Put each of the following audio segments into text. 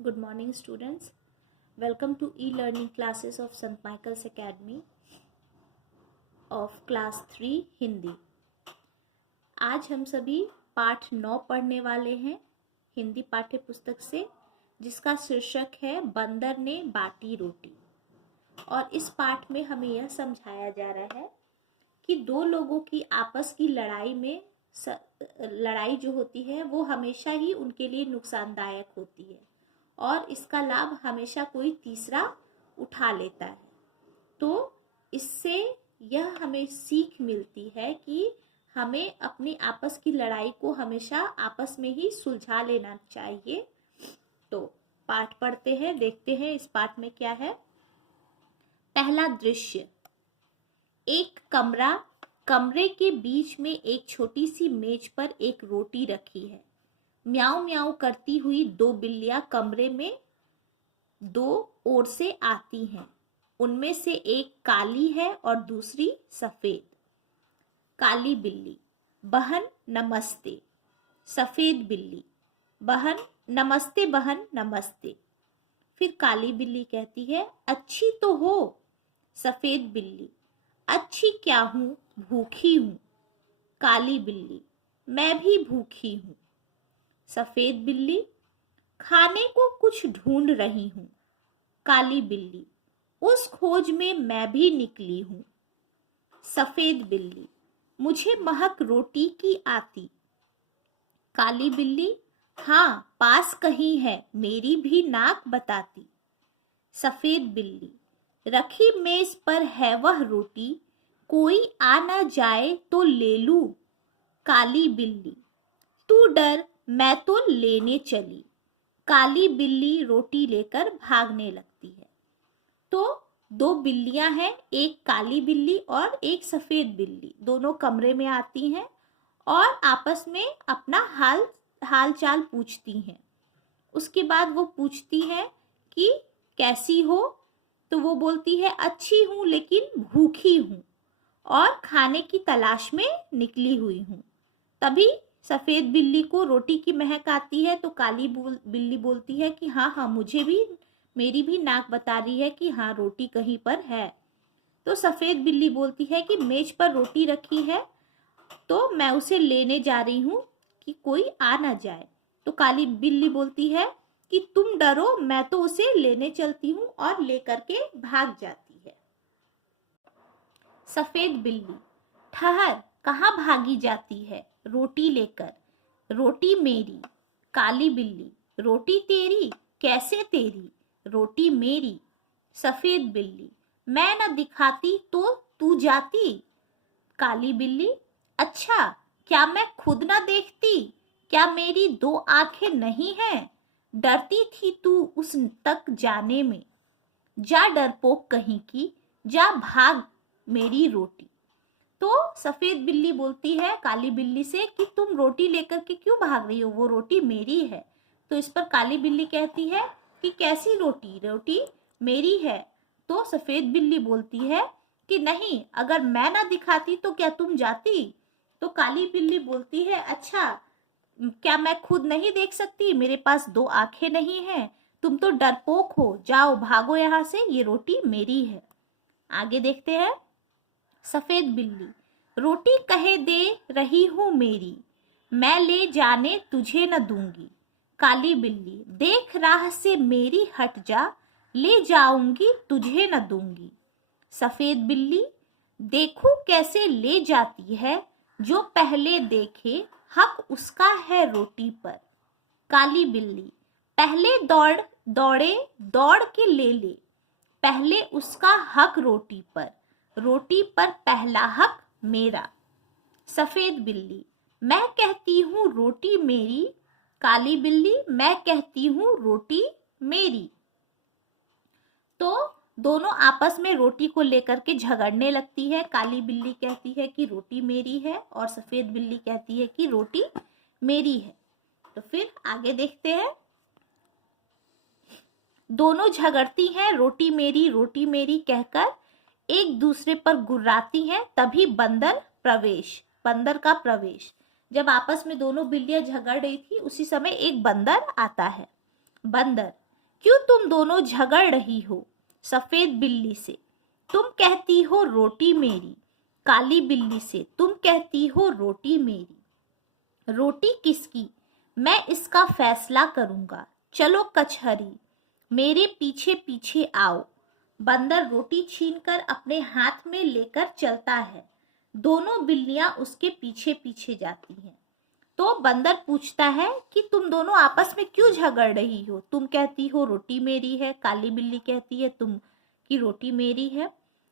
Good morning, students. Welcome to e-learning classes of St. Michael's Academy of Class 3 Hindi. आज हम सभी पाठ 9 पढ़ने वाले हैं हिंदी पाठ्य पुस्तक से, जिसका शीर्षक है बंदर ने बाटी रोटी। और इस पाठ में हमें यह समझाया जा रहा है कि दो लोगों की आपस की लड़ाई जो होती है वो हमेशा ही उनके लिए नुकसानदायक होती है और इसका लाभ हमेशा कोई तीसरा उठा लेता है। तो इससे यह हमें सीख मिलती है कि हमें अपनी आपस की लड़ाई को हमेशा आपस में ही सुलझा लेना चाहिए। तो पाठ पढ़ते हैं, देखते हैं इस पाठ में क्या है। पहला दृश्य, एक कमरे के बीच में एक छोटी सी मेज पर एक रोटी रखी है। म्याऊं म्याऊं करती हुई दो बिल्लियां कमरे में दो ओर से आती हैं। उनमें से एक काली है और दूसरी सफेद। काली बिल्ली, बहन नमस्ते। सफेद बिल्ली, बहन नमस्ते, बहन नमस्ते। फिर काली बिल्ली कहती है, अच्छी तो हो। सफेद बिल्ली, अच्छी क्या हूं, भूखी हूं। काली बिल्ली, मैं भी भूखी हूं। सफेद बिल्ली, खाने को कुछ ढूंढ रही हूं। काली बिल्ली, उस खोज में मैं भी निकली हूं। सफेद बिल्ली, मुझे महक रोटी की आती। काली बिल्ली, हाँ पास कहीं है, मेरी भी नाक बताती। सफेद बिल्ली, रखी मेज पर है वह रोटी, कोई आ ना जाए तो ले लूं। काली बिल्ली, तू डर, मैं तो लेने चली। काली बिल्ली रोटी लेकर भागने लगती है। तो दो बिल्लियां हैं, एक काली बिल्ली और एक सफेद बिल्ली, दोनों कमरे में आती हैं और आपस में अपना हाल चाल पूछती हैं। उसके बाद वो पूछती है कि कैसी हो, तो वो बोलती है अच्छी हूं लेकिन भूखी हूं और खाने की तलाश में निकली हुई हूं। तभी सफेद बिल्ली को रोटी की महक आती है, तो काली बिल्ली बोलती है कि हाँ हाँ मेरी भी नाक बता रही है कि हाँ रोटी कहीं पर है। तो सफेद बिल्ली बोलती है कि मेज पर रोटी रखी है तो मैं उसे लेने जा रही हूँ कि कोई आ ना जाए। तो काली बिल्ली बोलती है कि तुम डरो, मैं तो उसे लेने चलती हूँ, और लेकर के भाग जाती है। सफेद बिल्ली, ठहर, कहाँ भागी जाती है? रोटी लेकर। रोटी मेरी। काली बिल्ली, रोटी तेरी? कैसे तेरी? रोटी मेरी। सफेद बिल्ली, मैं न दिखाती तो तू जाती। काली बिल्ली, अच्छा, क्या मैं खुद न देखती? क्या मेरी दो आंखें नहीं हैं? डरती थी तू उस तक जाने में। जा डरपोक कहीं की, जा भाग मेरी रोटी। तो सफेद बिल्ली बोलती है काली बिल्ली से कि तुम रोटी लेकर के क्यों भाग रही हो, वो रोटी मेरी है। तो इस पर काली बिल्ली कहती है कि कैसी रोटी? रोटी मेरी है। तो सफेद बिल्ली बोलती है कि नहीं, अगर मैं ना दिखाती तो क्या तुम जाती? तो काली बिल्ली बोलती है, अच्छा, क्या मैं खुद नहीं देख सकती? मेरे पास दो आंखें नहीं हैं। तुम तो डरपोक हो, जाओ भागो यहाँ से, ये रोटी मेरी है। आगे देखते हैं। सफेद बिल्ली, रोटी कहे दे रही हूं मेरी, मैं ले जाने तुझे न दूंगी। काली बिल्ली, देख राह से मेरी हट जा, ले जाऊंगी तुझे न दूंगी। सफेद बिल्ली, देखो कैसे ले जाती है, जो पहले देखे हक उसका है रोटी पर। काली बिल्ली, पहले दौड़ के ले ले, पहले उसका हक रोटी पर पहला हक मेरा। सफेद बिल्ली, मैं कहती हूँ रोटी मेरी। काली बिल्ली, मैं कहती हूँ रोटी मेरी। तो दोनों आपस में रोटी को लेकर के झगड़ने लगती है। काली बिल्ली कहती है कि रोटी मेरी है और सफेद बिल्ली कहती है कि रोटी मेरी है। तो फिर आगे देखते हैं। दोनों झगड़ती हैं रोटी मेरी कहकर, एक दूसरे पर गुर्राती हैं। तभी बंदर का प्रवेश। जब आपस में दोनों बिल्लियां झगड़ रही थी, उसी समय एक बंदर आता है। बंदर, क्यों तुम दोनों झगड़ रही हो? सफेद बिल्ली से, तुम कहती हो रोटी मेरी। काली बिल्ली से, तुम कहती हो रोटी मेरी। रोटी किसकी? मैं इसका फैसला करूंगा। चलो कचहरी, मेरे पीछे पीछे आओ। बंदर रोटी छीनकर अपने हाथ में लेकर चलता है। दोनों बिल्लियां उसके पीछे पीछे जाती हैं। तो बंदर पूछता है कि तुम दोनों आपस में क्यों झगड़ रही हो? तुम कहती हो रोटी मेरी है, काली बिल्ली कहती है तुम की रोटी मेरी है।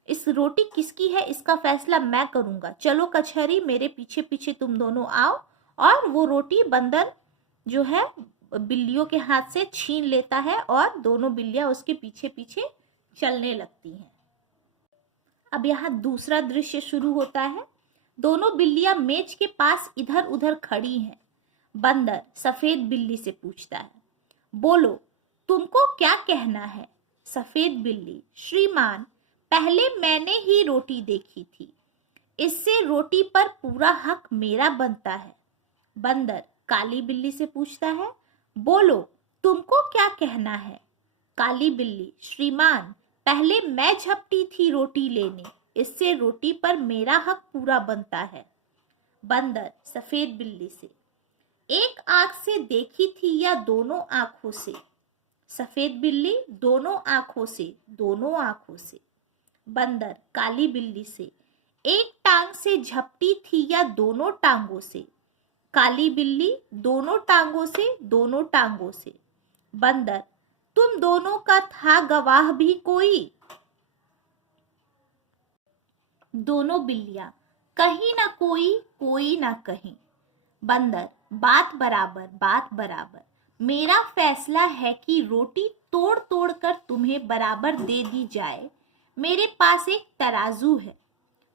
इस रोटी किसकी है इसका फैसला मैं करूंगा। चलो कचहरी, मेरे पीछे पीछे तुम दोनों आओ। और वो रोटी बंदर जो है बिल्लियों के हाथ से छीन लेता है और दोनों बिल्लियां उसके पीछे पीछे चलने लगती हैं। अब यहाँ दूसरा दृश्य शुरू होता है। दोनों बिल्लियां मेज के पास इधर उधर खड़ी हैं। बंदर सफेद बिल्ली से पूछता है, बोलो तुमको क्या कहना है? सफेद बिल्ली, श्रीमान, पहले मैंने ही रोटी देखी थी, इससे रोटी पर पूरा हक मेरा बनता है। बंदर काली बिल्ली से पूछता है, बोलो तुमको क्या कहना है? काली बिल्ली, श्रीमान, पहले मैं झपटी थी रोटी लेने, इससे रोटी पर मेरा हक पूरा बनता है। बंदर सफेद बिल्ली से, एक आंख से देखी थी या दोनों आंखों से? सफेद बिल्ली, दोनों आंखों से, दोनों आंखों से। बंदर काली बिल्ली से, एक टांग से झपटी थी या दोनों टांगों से? काली बिल्ली, दोनों टांगों से, दोनों टांगों से। बंदर, तुम दोनों का था गवाह भी कोई? दोनों बिल्लियां, कहीं ना कोई, कोई ना कहीं। बंदर, बात बराबर, बात बराबर। मेरा फैसला है कि रोटी तोड़ तोड़ कर तुम्हें बराबर दे दी जाए। मेरे पास एक तराजू है।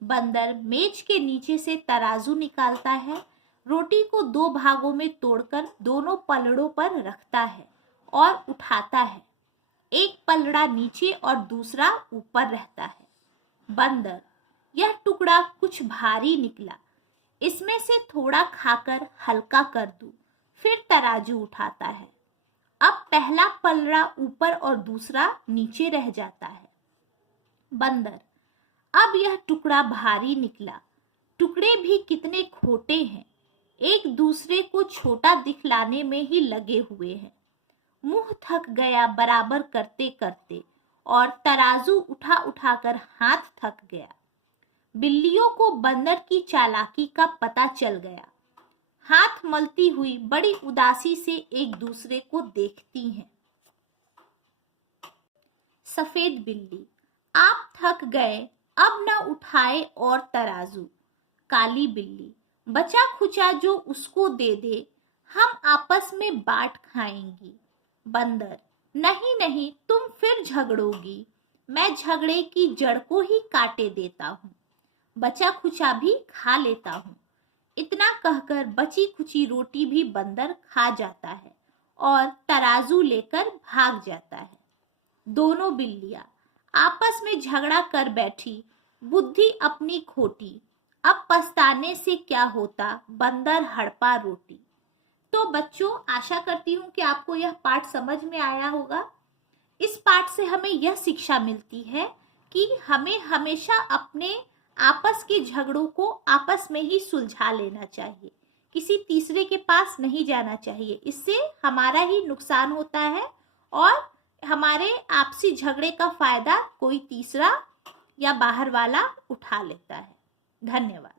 बंदर मेज के नीचे से तराजू निकालता है, रोटी को दो भागों में तोड़कर दोनों पलड़ों पर रखता है और उठाता है। एक पलड़ा नीचे और दूसरा ऊपर रहता है। बंदर, यह टुकड़ा कुछ भारी निकला, इसमें से थोड़ा खाकर हल्का कर दूं। फिर तराजू उठाता है। अब पहला पलड़ा ऊपर और दूसरा नीचे रह जाता है। बंदर, अब यह टुकड़ा भारी निकला, टुकड़े भी कितने खोटे हैं, एक दूसरे को छोटा दिखलाने में ही लगे हुए हैं। मुंह थक गया बराबर करते करते और तराजू उठा उठाकर हाथ थक गया। बिल्लियों को बंदर की चालाकी का पता चल गया। हाथ मलती हुई बड़ी उदासी से एक दूसरे को देखती हैं। सफेद बिल्ली, आप थक गए, अब न उठाए और तराजू। काली बिल्ली, बचा खुचा जो उसको दे दे, हम आपस में बांट खाएंगी। बंदर, नहीं नहीं, तुम फिर झगड़ोगी, मैं झगड़े की जड़ को ही काटे देता हूँ, बचा खुचा भी खा लेता हूँ। इतना कहकर बची खुची रोटी भी बंदर खा जाता है और तराजू लेकर भाग जाता है। दोनों बिल्लियां आपस में झगड़ा कर बैठी, बुद्धि अपनी खोटी, अब पछताने से क्या होता, बंदर हड़पा रोटी। तो बच्चों, आशा करती हूँ कि आपको यह पाठ समझ में आया होगा। इस पाठ से हमें यह शिक्षा मिलती है कि हमें हमेशा अपने आपस के झगड़ों को आपस में ही सुलझा लेना चाहिए, किसी तीसरे के पास नहीं जाना चाहिए। इससे हमारा ही नुकसान होता है और हमारे आपसी झगड़े का फायदा कोई तीसरा या बाहर वाला उठा लेता है। धन्यवाद।